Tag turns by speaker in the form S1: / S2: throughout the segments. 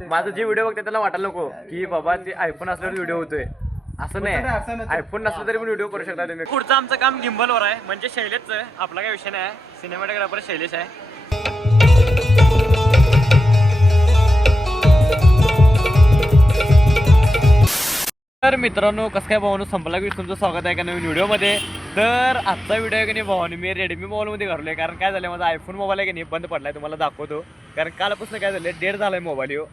S1: माझा जे व्हिडिओ बघते त्याला वाटायला नको की बाबा ते आयफोन असल्यावर व्हिडिओ होतोय. असं नाही. आयफोन नसलं तरी पण व्हिडिओ करू शकता तुम्ही. पुढचं आमचं काम गिंबलवर आहे. म्हणजे शैलेशचं आहे. आपला काही विषय नाही. सिनेमॅटोग्राफर शैलेश आहे. तर मित्रांनो कसं काय भावानो संपला की तुमचं स्वागत आहे का नवीन व्हिडिओमध्ये तर आजचा व्हिडिओ आहे की नाही भावानो मी रेडमी मोबाईलमध्ये घाललोय कारण काय झालं माझा आयफोन मोबाईल आहे की नाही बंद पडलाय तुम्हाला दाखवतो. कारण कालपासून काय झालं डेट आहे मोबाईल ह्यो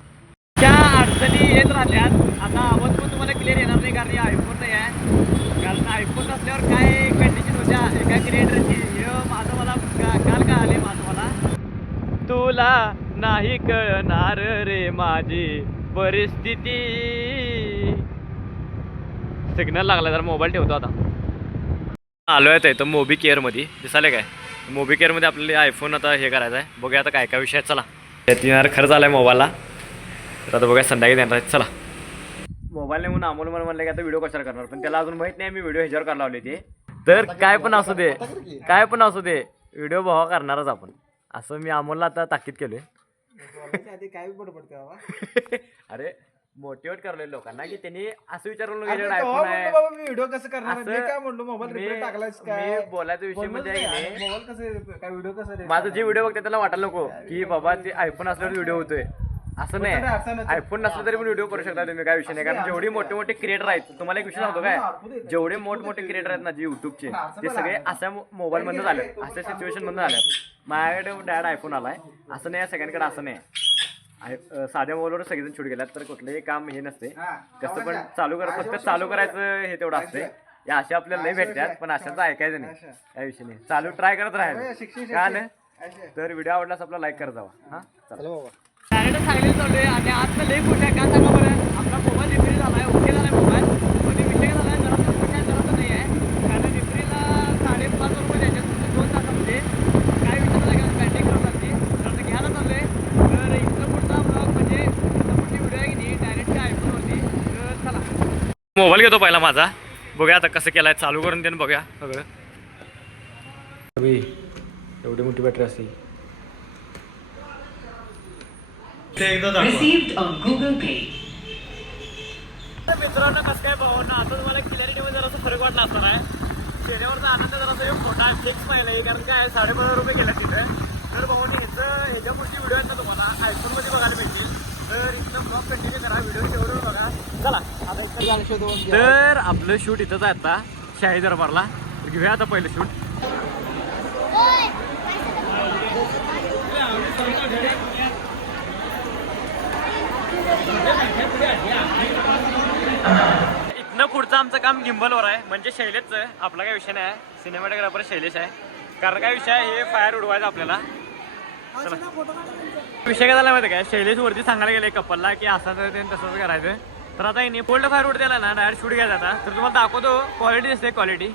S1: त्या अडचणी येत राहिल्यात आता आवाज पण तुम्हाला क्लिअर येणार नाही कारण आयफोन नाही आहे. कारण आयफोन नसल्यावर काय कंडिशन होत्या एका क्रिएटरची हे माझं मला का- काल काय आले माझं मला. तुला नाही कळणार रे माझी परिस्थिती. सिग्नल लागला जरा मोबाईल ठेवतो आता. आलो आहे इथं मोबी केअरमध्ये दिसाले काय? मोबी केअरमध्ये आपल्याला आयफोन आता हे करायचं आहे. बघूया आता काय काय विषय चला. तीन हजार खर्च आला आहे मोबाईलला. तर आता बघा संध्याकाळी देणार आहेत. चला. मोबाईल नाही म्हणून अमोल मला म्हणलं की आता व्हिडिओ कशाला करणार? पण त्याला अजून माहीत नाही मी व्हिडिओ ह्याच्यावर करायला लावले ते. तर काय पण असू दे काय पण असू दे व्हिडिओ भावा करणारच आपण. असं मी अमोलला आता ताकीद केलोय.
S2: आधी काय बरं पडते बाबा
S1: अरे मोटिवेट करलोय लोकांना की त्यांनी असं विचारलं
S2: अरे
S1: गेलं आयफोन आहे.
S2: व्हिडिओ कसं करणार मी काय म्हणलो मोबाईल रिपेअर टाकलायस
S1: मी
S2: काय?
S1: बोलायचा विषय नाही,
S2: मोबाईल कसं काय व्हिडिओ कसं
S1: माझं जे व्हिडिओ बघते त्याला वाटायला नको की बाबा ते आयफोन असल्यावर व्हिडिओ होतोय. असं
S2: नाही.
S1: आयफोन नसलं तरी पण व्हिडिओ करू शकता तुम्ही काय विषय नाही कारण जेवढे मोठे मोठे क्रिएटर आहेत तुम्हाला एक विषय सांगतो काय? जेवढे मोठमोठे क्रिएटर आहेत ना जे युट्यूबचे ते सगळे अशा मोबाईल मधून झाले. अशा सिच्युएशन मधून झाले. माझ्याकडे डॅड आयफोन आलाय. असं नाही सगळ्यांकडे असं नाही. साध्या मोबाईलवर सगळेजण शूट गेल्यात तर कुठलंही काम हे नसते. कसं पण चालू कर फक्त चालू करायचं हे तेवढं असते. या अशा आपल्याला नाही भेटतात पण अशाचं ऐकायचं नाही काय विषय नाही. चालू ट्राय करत राहायचं. काय आलं तर व्हिडिओ आवडलास आपला लाईक करत जावा. हा? चला. डायरेक्ट सांगली चालू आहे आणि आता लई खुश आहे का सांगा बरं आपला मोबाईल रिपेअर ओके झालाय मोबाईल पण ते विषय झालाय जरा खुश आहे जरा नाही आहे कारण रिपेअरीला साडेपाच रुपये द्यायचे तुमचे दोन तासामध्ये काय विचार लागेल बॅटिंग करत लागते तर आता घ्यायला चाललोय तर इथं पुढचा ब्लॉग म्हणजे इथं पुढची व्हिडिओ आहे की नाही डायरेक्ट आयफोनवरती तर चला मोबाईल घेतो पहिला माझा. बघूया आता कसं केलाय. चालू करून देणं बघूया सगळं. एवढी मोठी बॅटरी असते. मित्रांनो कसं काय भावांना आता तुम्हाला क्लिअरिटीमध्ये जरासा फरक वाटला असणार आहे त्याच्यावरचा आनंद जरासा एक मोठा फिक्स पाहिला आहे. कारण काय साडेबारा रुपये गेला तिथं. तर भाऊने ह्याचं ह्याच्या पुढची व्हिडिओ आहेत ना तुम्हाला आयफोनमध्ये बघायला भेटतील. तर इथं ब्लॉग कंटिन्यू करा व्हिडिओ शेवटून बघा. चला आता इथं तर आपलं शूट इथंच आहे आता शाही दरबारला. घेऊया आता पहिलं शूट इथनं पुढचं आमचं काम गिंबलवर आहे म्हणजे शैलेशचं. आपला काय विषय नाही आहे सिनेमॅटोग्राफर शैलेश आहे. कारण काय विषय आहे हे फायर उडवायचं आपल्याला. विषय काय झाला माहिती काय शैलेश वरती सांगायला गेले कपलला की असं तसंच करायचं. तर आता नाही फोल्ड फायर उडतेला ना डायरेक्ट शूट घ्यायचा आता. तर तुम्हाला दाखवतो क्वालिटी दिसते क्वालिटी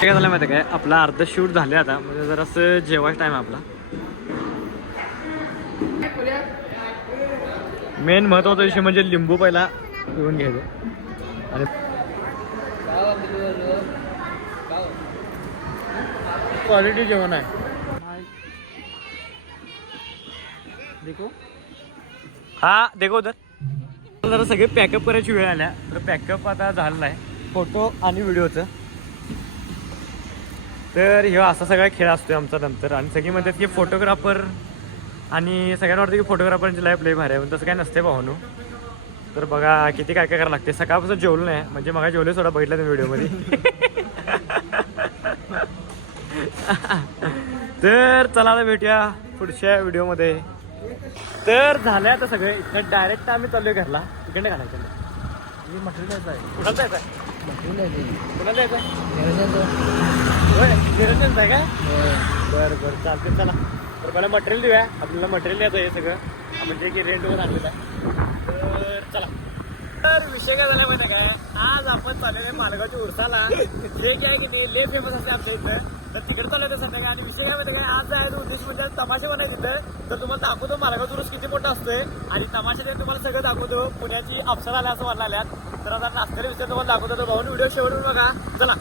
S1: काय झालं माहिती काय आपला अर्ध शूट झाले आता. म्हणजे जरासं जेवायचा टाइम आपला. मेन महत्त्वाचा विषय म्हणजे लिंबू पहिला. घेऊन घ्यायचं आणि क्वालिटी जेवण आहे. देखो. हा देखो तर जरा सगळे पॅकअप करायची वेळ आल्या. तर पॅकअप आता झालेला आहे फोटो आणि व्हिडिओचं तर ह्यो असा सगळा खेळ असतो आमचा नंतर. आणि सगळी म्हणतात की फोटोग्राफर आणि सगळ्यांना वाटतं की फोटोग्राफरची लाईफ लई भारी आहे. पण तसं काय नसते पाहून तर बघा किती काय काय करावं लागते. सकाळपासून जेवलं नाही म्हणजे मग जेवले सोडा बघितलं त्या व्हिडिओमध्ये. तर चला आता भेटूया पुढच्या व्हिडिओमध्ये. तर झालं आता सगळे. इथं डायरेक्ट आम्ही चाललोय घरला. तिकडे घालायचं मटेरियल द्यायचं आहे कुणाला द्यायचं आहे कुणाला द्यायचं आहे निरंजनचं आहे का बरं बरं चालते चला. तर मला मटेरियल देऊया. आपल्याला मटेरियल द्यायचं हे सगळं. म्हणजे की रेंटवर आणलेलं आहे. तर चला. तर विषय काय झाला माहिती काय? आज आपण चाललेले मालगावच्या उरसाला. जे काय की नाही? लय फेमस असते आमच्या इथं. तर तिकडे चालू होते संध्याकाळी. आणि विषय काय माहिती काय? आज जायचं उद्देश म्हणजे तमाशा बनायचं तिथं तर तुम्हाला दाखवतो मालगावचा उरस किती मोठा असतोय. आणि तमाशाने तुम्हाला सगळं दाखवतो. पुण्याची अप्सरा आल्या असं म्हणाल्यात. आल्यात तर आता नाश्त्याला विषय तुम्हाला दाखवतो. तर भाऊन व्हिडिओ शेवटून बघा. चला.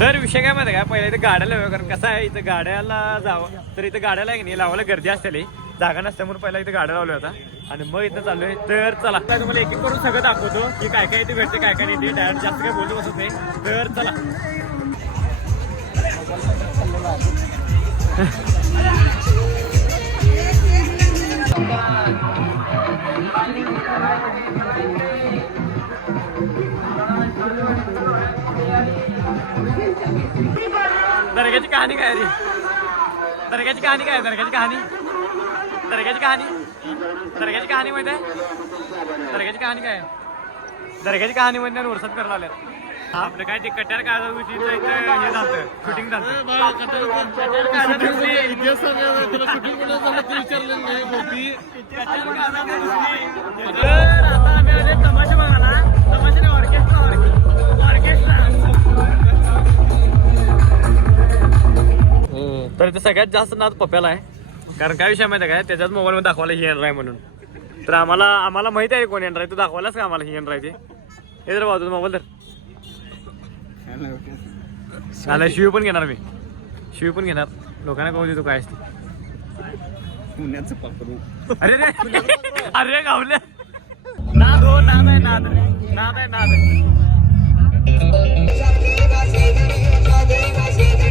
S1: तर विषय काय माहिती काय का? पहिला इथं गाड्या लावूया कारण कसं आहे? इथं गाड्याला जावं. तर इथं गाड्याला आहे नाही? लावायला गर्दी असते जागा नसल्यामुळे पहिला इथं गाड्या लावल्या होता आणि मग इथं चाललोय. तर चला. आता तुम्हाला एक एक करून सगळं दाखवतो की काय काय इथे भेटते काय काय नाही डायर डायरेक्ट जास्त काय बोलू बसत नाही. तर चला. दर्ग्याची कहाणी काय रे? दर्ग्याची कहाणी काय? दर्ग्याची कहाणी? दर्ग्याची कहाणी? दर्ग्याची कहाणी माहिती आहे? दर्ग्याची कहाणी काय? दर्ग्याची कहाणी म्हणजे वर्षात करायला आल्यात आपलं काय ते कट्यार काढायचं हे झालं शूटिंग झालं तर तर ते सगळ्यात जास्त नाद पप्याला आहे. कारण काय विषय माहिती आहे काय? त्याच्याच मोबाईलमध्ये दाखवायला ही येणार आहे म्हणून. तर आम्हाला आम्हाला माहिती आहे कोण येणार आहे. तू दाखवायलाच का आम्हाला ही येणार आहे ते? हे जर बाबा तुझा मोबाईल तर आला शिव पण घेणार मी. शिव पण घेणार. लोकांना कळू देतो काय असते. अरे रे अरे गावल्या. नाद हो नाद आहे नाद नाद आहे नाद
S3: लावणी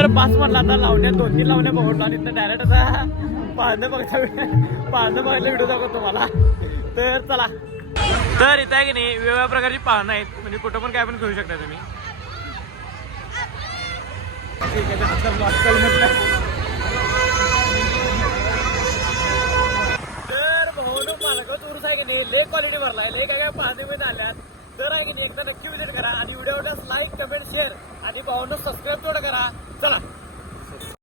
S1: तर पाच म्हणला आता लावण्या दोन तीन लावण्या बघडलो आणि इथं डायरेक्ट आता पाहणं बघता पाहणं बघायला व्हिडिओ दाखवतो तुम्हाला. तर चला. तर इथं आहे की नाही वेगवेगळ्या प्रकारची पाहणं आहेत. म्हणजे कुठं पण काय पण घेऊ शकता तुम्ही. ठीक आहे, तर भाऊ वाटकल म्हटलं. आहे की नाही लेक क्वालिटी भरलाय. लेक काय काय पाहते मध्ये आल्यात. जर आहे की नाही एकदा नक्की विजिट करा आणि व्हिडिओ लाईक कमेंट शेअर आणि भाऊनो सबस्क्राईब थोडं करा. चला.